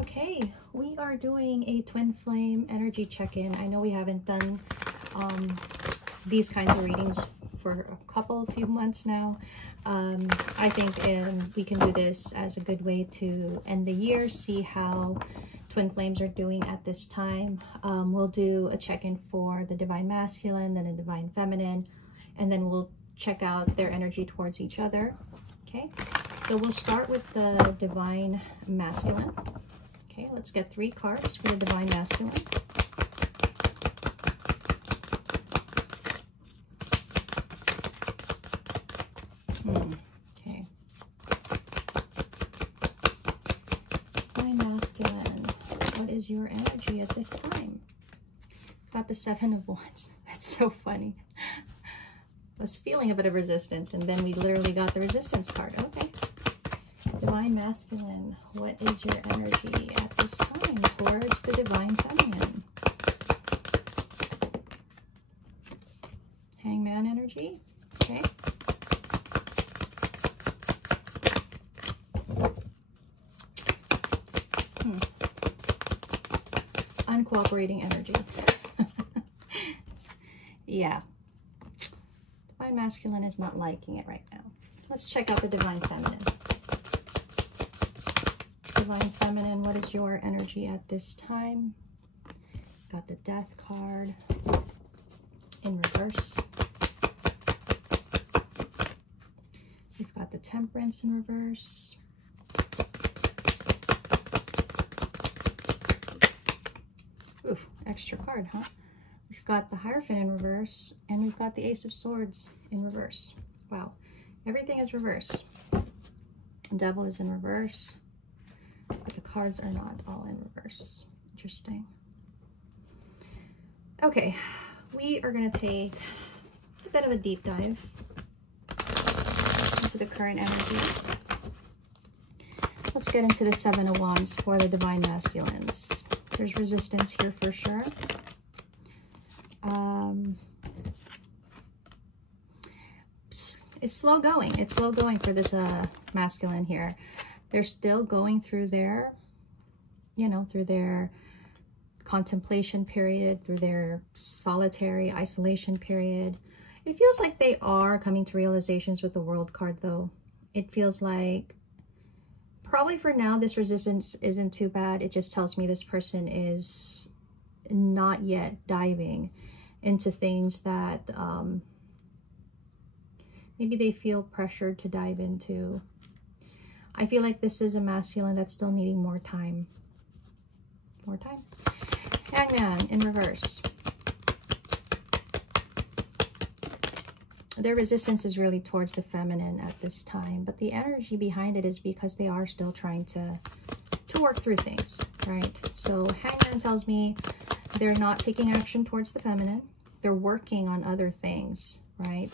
Okay, we are doing a twin flame energy check-in. I know we haven't done these kinds of readings for a few months now. I think we can do this as a good way to end the year, see how twin flames are doing at this time. We'll do a check-in for the divine masculine, then the divine feminine, and then we'll check out their energy towards each other. Okay, so we'll start with the divine masculine. Okay, let's get 3 cards for the divine masculine. Okay. Divine masculine, what is your energy at this time? Got the 7 of Wands. That's so funny. I was feeling a bit of resistance, and then we literally got the resistance card. Okay. Divine masculine, what is your energy at this time towards the divine feminine? Hangman energy. Okay. Uncooperating energy. Yeah. Divine masculine is not liking it right now. Let's check out the divine feminine. Divine feminine, what is your energy at this time? Got the death card in reverse. We've got the temperance in reverse. Oof, extra card, huh? We've got the Hierophant in reverse, and we've got the Ace of Swords in reverse. Wow, everything is reverse. Devil is in reverse, but the cards are not all in reverse. Interesting. Okay, we are going to take a bit of a deep dive into the current energies. Let's get into the 7 of Wands for the divine masculines. There's resistance here for sure. It's slow going. It's slow going for this masculine here. They're still going through their, through their contemplation period, through their solitary isolation period. It feels like they are coming to realizations with the World card, though. It feels like probably for now this resistance isn't too bad. It just tells me this person is not yet diving into things that maybe they feel pressured to dive into. I feel like this is a masculine that's still needing more time. More time. Hangman in reverse. Their resistance is really towards the feminine at this time, but the energy behind it is because they are still trying to work through things, right? So Hangman tells me they're not taking action towards the feminine. They're working on other things, right?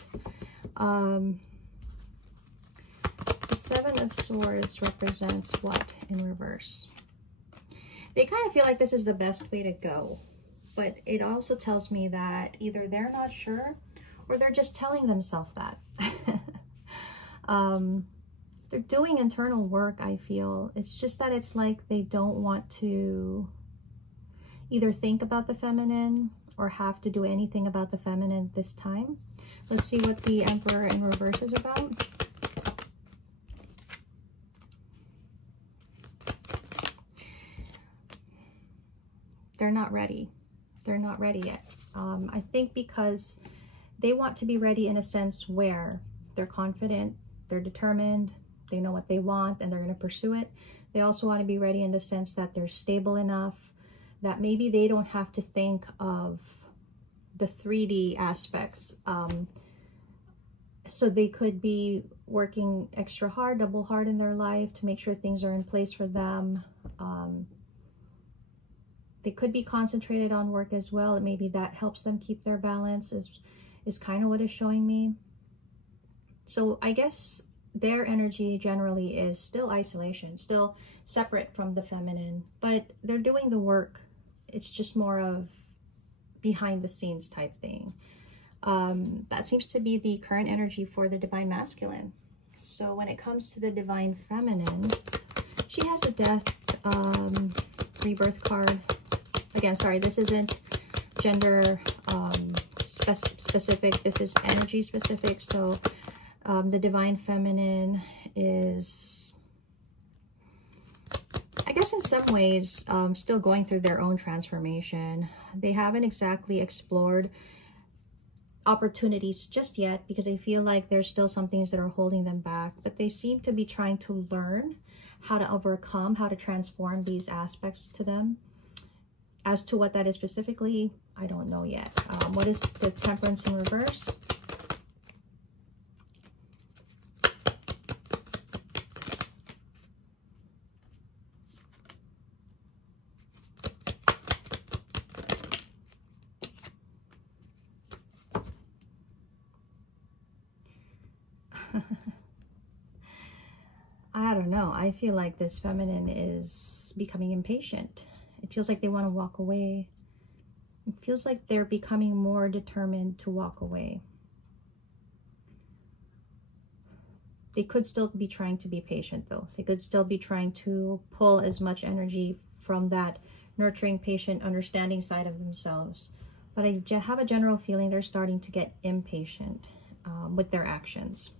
The 7 of Swords represents what in reverse? They kind of feel like this is the best way to go, but it also tells me that either they're not sure or they're just telling themselves that. They're doing internal work, I feel. It's just that it's like they don't want to either think about the feminine or have to do anything about the feminine this time. Let's see what the Emperor in reverse is about. They're not ready. They're not ready yet. I think because they want to be ready in a sense where they're confident, they're determined, they know what they want, and they're going to pursue it. They also want to be ready in the sense that they're stable enough that maybe they don't have to think of the 3D aspects. So they could be working extra hard, double hard in their life to make sure things are in place for them. They could be concentrated on work as well, and maybe that helps them keep their balance, is kind of what is showing me. So I guess their energy generally is still isolation, still separate from the feminine, but they're doing the work. It's just more of behind the scenes type thing. That seems to be the current energy for the divine masculine. So when it comes to the divine feminine, she has a death rebirth card. Again, sorry, this isn't gender specific. This is energy specific. So the Divine Feminine is, I guess in some ways, still going through their own transformation. They haven't exactly explored opportunities just yet because I feel like there's still some things that are holding them back, but they seem to be trying to learn how to overcome, how to transform these aspects to them. As to what that is specifically, I don't know yet. What is the Temperance in reverse? I don't know. I feel like this feminine is becoming impatient. It feels like they want to walk away. It feels like they're becoming more determined to walk away. They could still be trying to be patient though. They could still be trying to pull as much energy from that nurturing, patient, understanding side of themselves. But I have a general feeling they're starting to get impatient with their actions.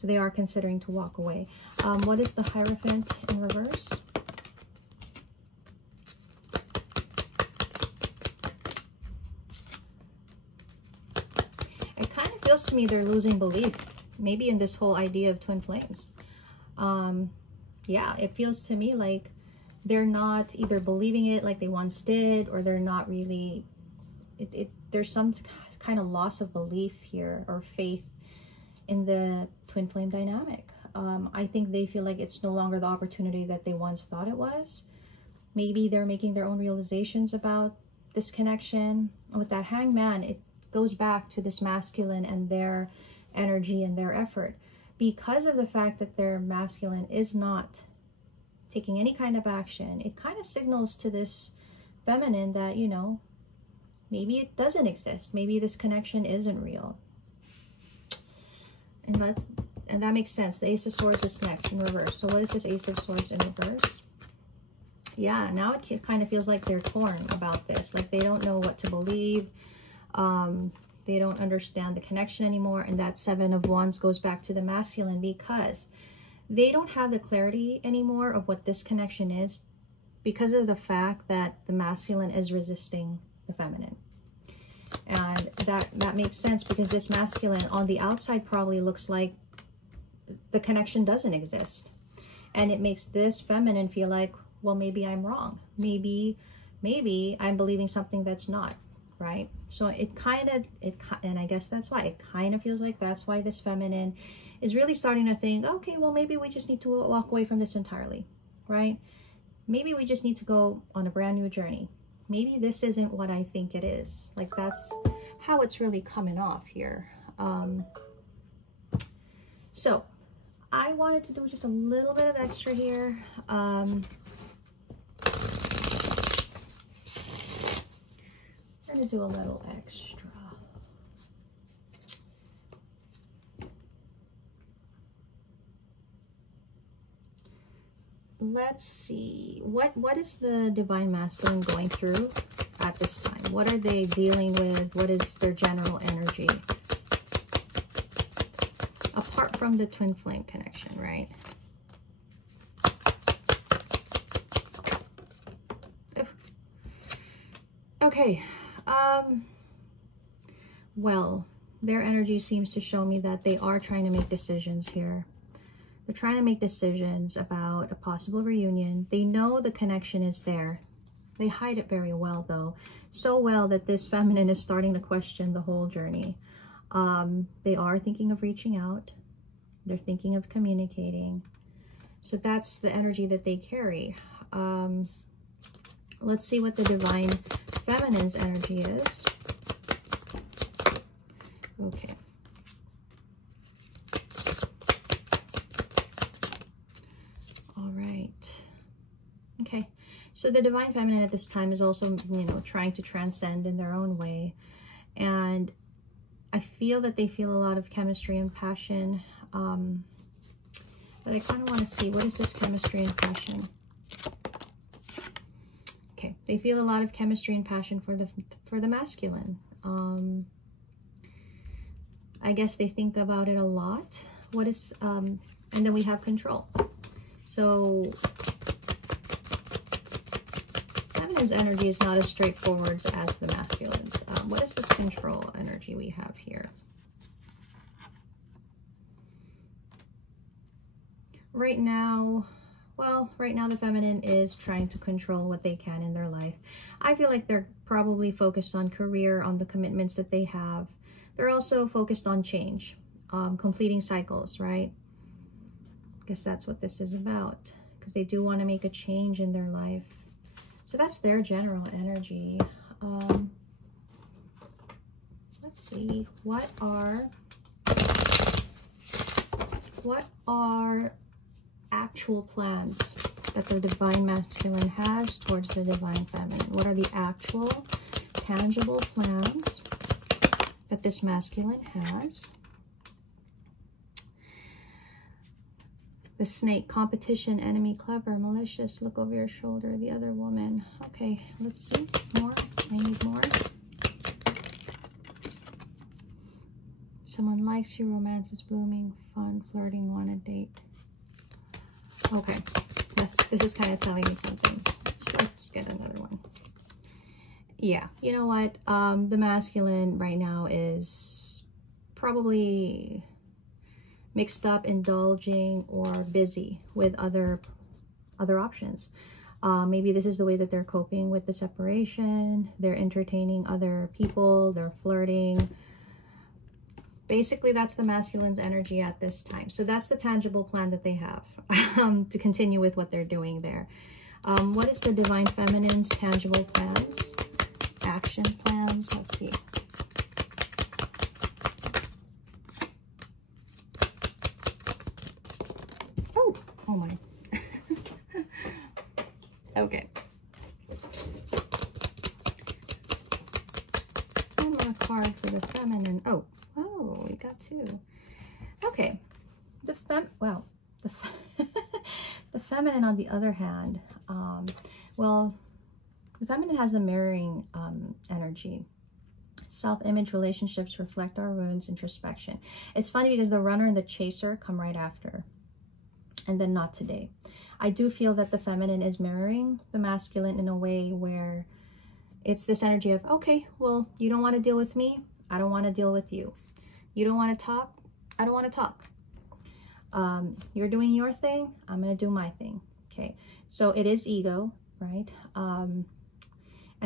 So they are considering to walk away. What is the Hierophant in reverse? It kind of feels to me they're losing belief, maybe in this whole idea of twin flames. Yeah, it feels to me like they're not either believing it like they once did, or they're not really, there's some kind of loss of belief here, or faith in the twin flame dynamic. I think they feel like it's no longer the opportunity that they once thought it was. Maybe they're making their own realizations about this connection. And with that Hangman, it goes back to this masculine and their energy and their effort. Because of the fact that their masculine is not taking any kind of action, it kind of signals to this feminine that, you know, maybe it doesn't exist. Maybe this connection isn't real. And that makes sense. The Ace of Swords is next in reverse. So what is this Ace of Swords in reverse? Yeah, now it kind of feels like they're torn about this. Like they don't know what to believe. They don't understand the connection anymore. And that Seven of Wands goes back to the masculine because they don't have the clarity anymore of what this connection is because of the fact that the masculine is resisting the feminine. And that makes sense because this masculine on the outside probably looks like the connection doesn't exist. And it makes this feminine feel like, well, maybe I'm wrong. Maybe I'm believing something that's not, right? So and I guess that's why it kind of feels like that's why this feminine is really starting to think, okay, well, maybe we just need to walk away from this entirely, right? Maybe we just need to go on a brand new journey. Maybe this isn't what I think it is. Like that's how it's really coming off here. So I wanted to do just a little bit of extra here. I'm going to do a little extra. Let's see, what is the Divine Masculine going through at this time? What are they dealing with? What is their general energy? Apart from the twin flame connection, right? Okay. Well, their energy seems to show me that they are trying to make decisions here. They're trying to make decisions about a possible reunion. They know the connection is there. They hide it very well, though. So well that this feminine is starting to question the whole journey. They are thinking of reaching out. They're thinking of communicating. So that's the energy that they carry. Let's see what the Divine Feminine's energy is. Okay. All right. Okay. So the Divine Feminine at this time is also, you know, trying to transcend in their own way. And I feel that they feel a lot of chemistry and passion. But I kind of want to see, what is this chemistry and passion? Okay, they feel a lot of chemistry and passion for the masculine. I guess they think about it a lot. What is and then we have control. So feminine's energy is not as straightforward as the masculine's. What is this control energy we have here? Right now, well, right now the feminine is trying to control what they can in their life. I feel like they're probably focused on career, on the commitments that they have. They're also focused on change, completing cycles, right? I guess that's what this is about, because they do want to make a change in their life. So that's their general energy. Let's see, what are actual plans that the divine masculine has towards the divine feminine? What are the actual tangible plans that this masculine has? The snake, competition, enemy, clever, malicious, look over your shoulder, the other woman. Okay, let's see more. I need more. Someone likes you, romance is blooming, fun, flirting, want a date. Okay, yes, this is kind of telling me something. Let's get another one. Yeah, you know what? The masculine right now is probably mixed up, indulging, or busy with other options. Maybe this is the way that they're coping with the separation. They're entertaining other people. They're flirting. Basically, that's the masculine's energy at this time. So that's the tangible plan that they have to continue with what they're doing there. What is the divine feminine's tangible plans? Action plans. Let's see. Oh my. Okay. One more card for the feminine. Oh, we got two. Okay. The feminine, on the other hand, well, the feminine has a mirroring energy. Self-image, relationships reflect our wounds, introspection. It's funny because the runner and the chaser come right after, and then not today. I do feel that the feminine is mirroring the masculine in a way where it's this energy of, okay, well, you don't want to deal with me, I don't want to deal with you. You don't want to talk, I don't want to talk. You're doing your thing, I'm going to do my thing. Okay, so it is ego, right? And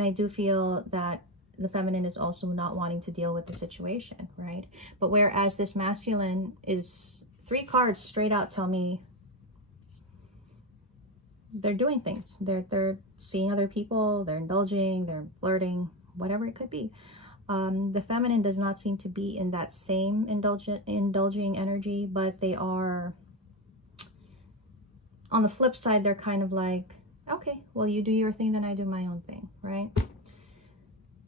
I do feel that the feminine is also not wanting to deal with the situation, right? But whereas this masculine is, 3 cards straight out tell me they're doing things. They're seeing other people, they're indulging, they're flirting, whatever it could be. The feminine does not seem to be in that same indulging energy, but they are, on the flip side, they're kind of like, okay, well, you do your thing, then I do my own thing, right?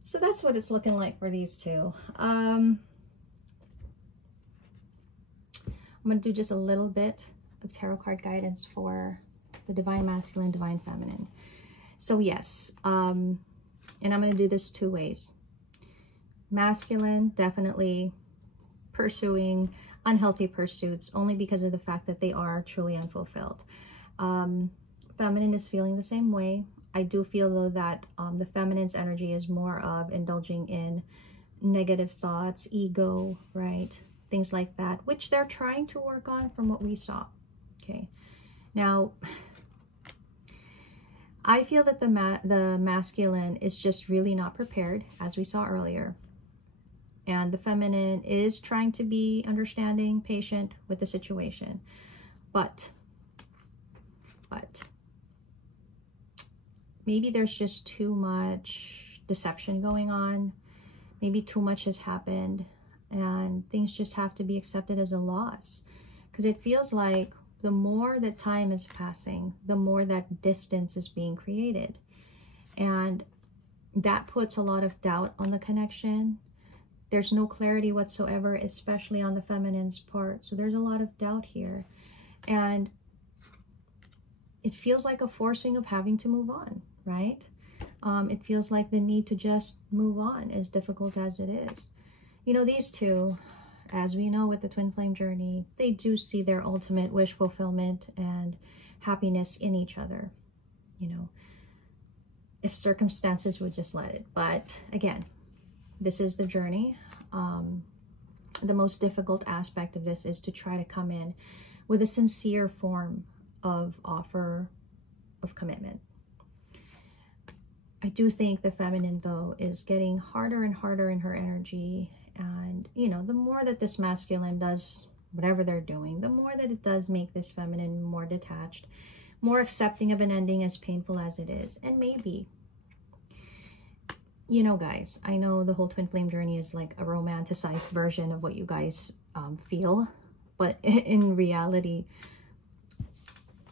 So that's what it's looking like for these two. I'm going to do just a little bit of tarot card guidance for the divine masculine, divine feminine. So yes, and I'm going to do this 2 ways. Masculine, definitely pursuing unhealthy pursuits only because of the fact that they are truly unfulfilled. Feminine is feeling the same way. I do feel though that the feminine's energy is more of indulging in negative thoughts, ego, right? Things like that, which they're trying to work on from what we saw. Okay. Now, I feel that the masculine is just really not prepared, as we saw earlier. And the feminine is trying to be understanding, patient with the situation. But maybe there's just too much deception going on. Maybe too much has happened and things just have to be accepted as a loss. Because it feels like the more that time is passing, the more that distance is being created. And that puts a lot of doubt on the connection. There's no clarity whatsoever, especially on the feminine's part. So there's a lot of doubt here. And it feels like a forcing of having to move on, right? It feels like the need to just move on, as difficult as it is. You know, these two, as we know with the twin flame journey, they do see their ultimate wish fulfillment and happiness in each other, you know, if circumstances would just let it. But again, this is the journey. The most difficult aspect of this is to try to come in with a sincere form of offer of commitment. I do think the feminine, though, is getting harder and harder in her energy. And, you know, the more that this masculine does whatever they're doing, the more that it does make this feminine more detached, more accepting of an ending, as painful as it is. And maybe, you know, guys, I know the whole twin flame journey is like a romanticized version of what you guys feel. But in reality,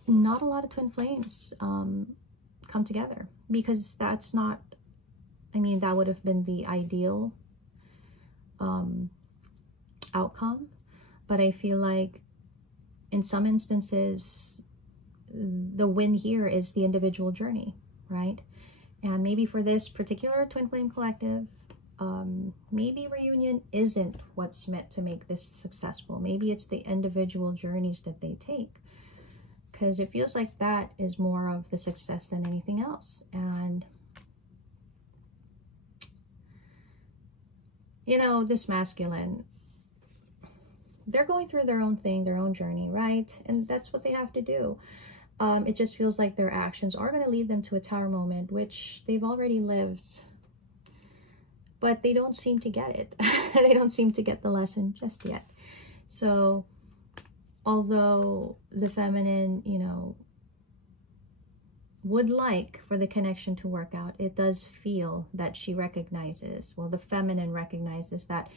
not a lot of twin flames come together, because that's not, I mean, that would have been the ideal outcome. But I feel like in some instances, the win here is the individual journey, right? And maybe for this particular twin flame collective, maybe reunion isn't what's meant to make this successful. Maybe it's the individual journeys that they take, because it feels like that is more of the success than anything else. And, you know, this masculine, they're going through their own thing, their own journey, right? And that's what they have to do. It just feels like their actions are going to lead them to a tower moment, which they've already lived, but they don't seem to get it. They don't seem to get the lesson just yet. So although the feminine, you know, would like for the connection to work out, it does feel that she recognizes, well, the feminine recognizes that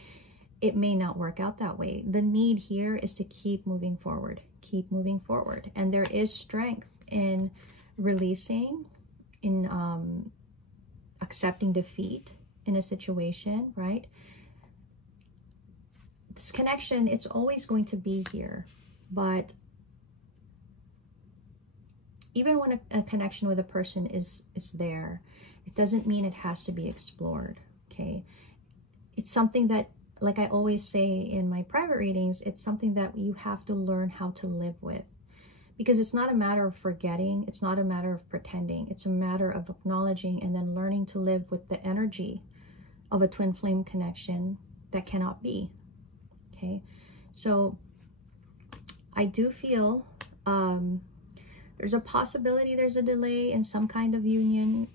it may not work out that way. The need here is to keep moving forward, keep moving forward. And there is strength in releasing, in accepting defeat in a situation, right? This connection, it's always going to be here. But even when a connection with a person is there, it doesn't mean it has to be explored, okay? It's something that, like I always say in my private readings, it's something that you have to learn how to live with. Because it's not a matter of forgetting, it's not a matter of pretending, it's a matter of acknowledging and then learning to live with the energy of a twin flame connection that cannot be, okay? So I do feel there's a possibility there's a delay in some kind of union.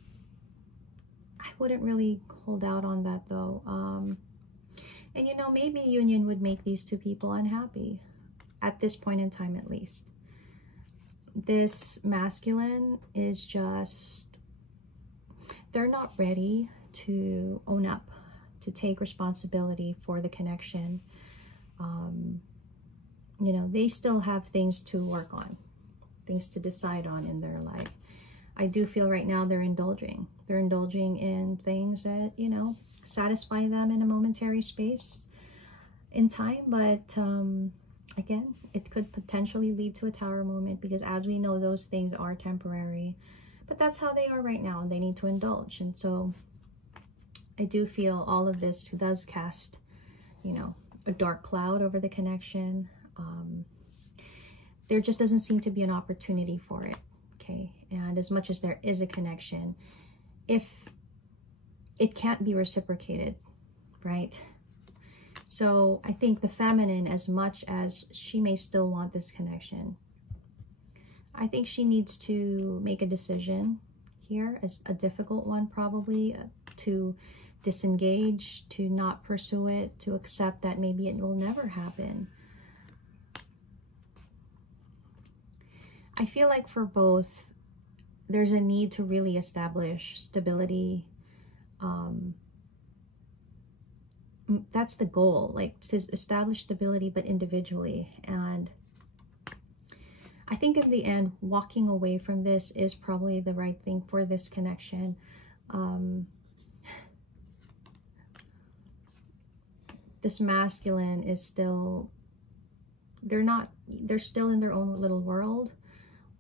I wouldn't really hold out on that, though. And, you know, maybe union would make these two people unhappy at this point in time, at least. This masculine is just, they're not ready to own up, to take responsibility for the connection. You know, they still have things to work on, things to decide on in their life. I do feel right now they're indulging. They're indulging in things that, you know, satisfy them in a momentary space in time. But again, it could potentially lead to a tower moment, because as we know, those things are temporary. But that's how they are right now, and they need to indulge. And so I do feel all of this does cast, you know, a dark cloud over the connection. There just doesn't seem to be an opportunity for it, okay? And as much as there is a connection, if it can't be reciprocated, right? So I think the feminine, as much as she may still want this connection, I think she needs to make a decision here, as a difficult one probably, to disengage, to not pursue it, to accept that maybe it will never happen. I feel like for both, there's a need to really establish stability. That's the goal, like to establish stability, but individually. And I think in the end, walking away from this is probably the right thing for this connection. This masculine is still, they're still in their own little world,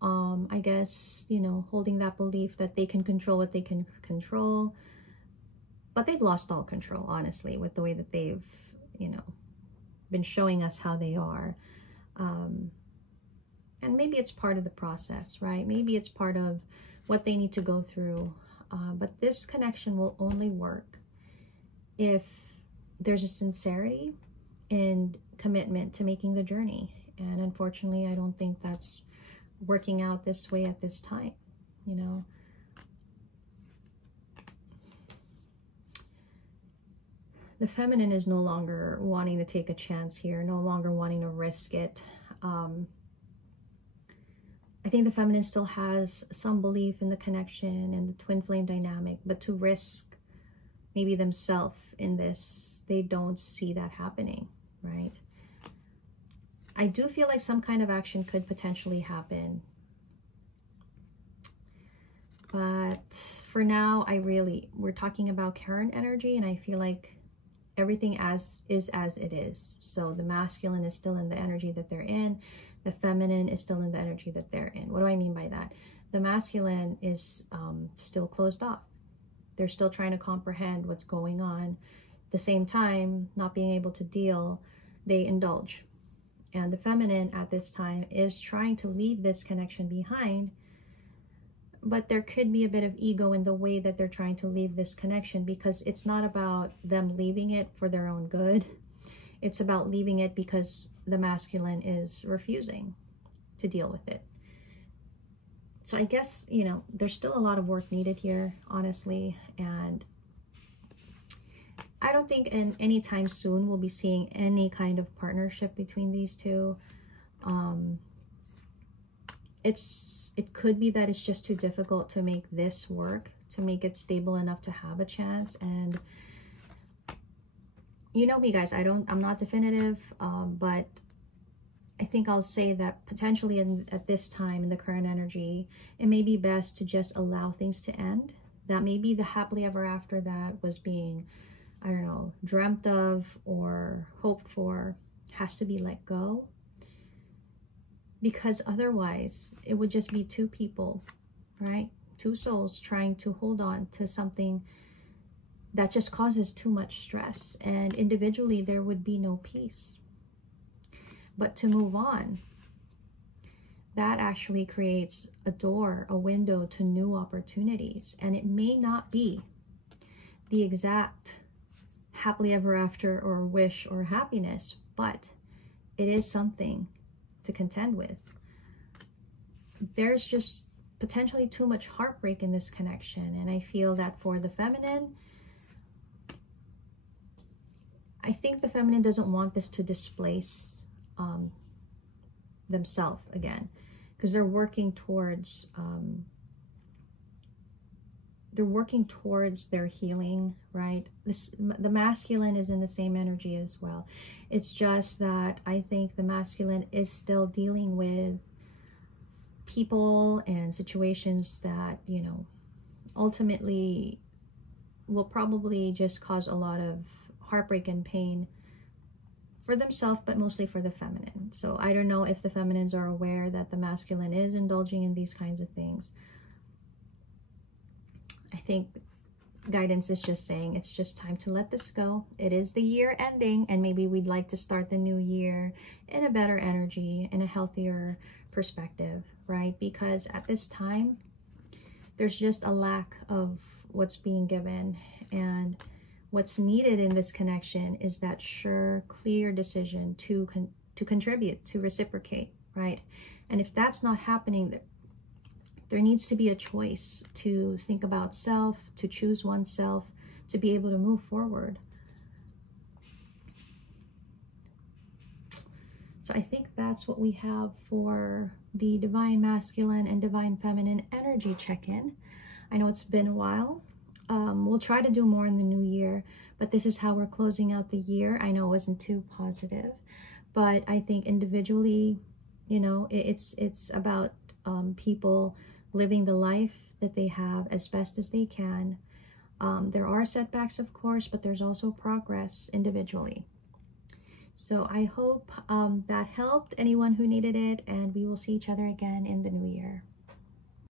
I guess, you know, holding that belief that they can control what they can control. But they've lost all control, honestly, with the way that they've, you know, been showing us how they are. And maybe it's part of the process, right? Maybe it's part of what they need to go through. But this connection will only work if there's a sincerity and commitment to making the journey. And unfortunately, I don't think that's working out this way at this time, you know. The feminine is no longer wanting to take a chance here, no longer wanting to risk it. I think the feminine still has some belief in the connection and the twin flame dynamic, but to risk maybe themselves in this, they don't see that happening, right? I do feel like some kind of action could potentially happen. But for now, we're talking about current energy, and I feel like everything is as it is. So the masculine is still in the energy that they're in. The feminine is still in the energy that they're in. What do I mean by that? The masculine is still closed off. They're still trying to comprehend what's going on. At the same time, not being able to deal, they indulge. And the feminine at this time is trying to leave this connection behind, but there could be a bit of ego in the way that they're trying to leave this connection, because it's not about them leaving it for their own good. It's about leaving it because the masculine is refusing to deal with it. So I guess, you know, there's still a lot of work needed here, honestly. And I don't think in any time soon we'll be seeing any kind of partnership between these two. It could be that it's just too difficult to make this work, to make it stable enough to have a chance. And you know me, guys, I'm not definitive, but I think I'll say that potentially at this time in the current energy, it may be best to just allow things to end. That may be the happily ever after that was being, I don't know, dreamt of or hoped for, has to be let go. Because otherwise, it would just be two people, right? Two souls trying to hold on to something that just causes too much stress. And individually, there would be no peace. But to move on, that actually creates a door, a window to new opportunities. And it may not be the exact happily ever after or wish or happiness, but it is something to contend with. There's just potentially too much heartbreak in this connection. And I feel that for the feminine, I think the feminine doesn't want this to displace themselves again, because they're working towards their healing, right? The masculine is in the same energy as well. It's just that I think the masculine is still dealing with people and situations that, you know, ultimately will probably just cause a lot of heartbreak and pain for themselves, but mostly for the feminine. So I don't know if the feminines are aware that the masculine is indulging in these kinds of things. I think guidance is just saying it's just time to let this go. It is the year ending, and maybe we'd like to start the new year in a better energy, in a healthier perspective, right? Because at this time, there's just a lack of what's being given, and what's needed in this connection is that sure, clear decision to contribute, to reciprocate, right? And if that's not happening, there needs to be a choice to think about self, to choose oneself, to be able to move forward. So I think that's what we have for the Divine Masculine and Divine Feminine energy check-in. I know it's been a while. We'll try to do more in the new year, but this is how we're closing out the year. I know it wasn't too positive, but I think individually, you know, it's about people living the life that they have as best as they can. There are setbacks, of course, but there's also progress individually. So I hope that helped anyone who needed it, and we will see each other again in the new year.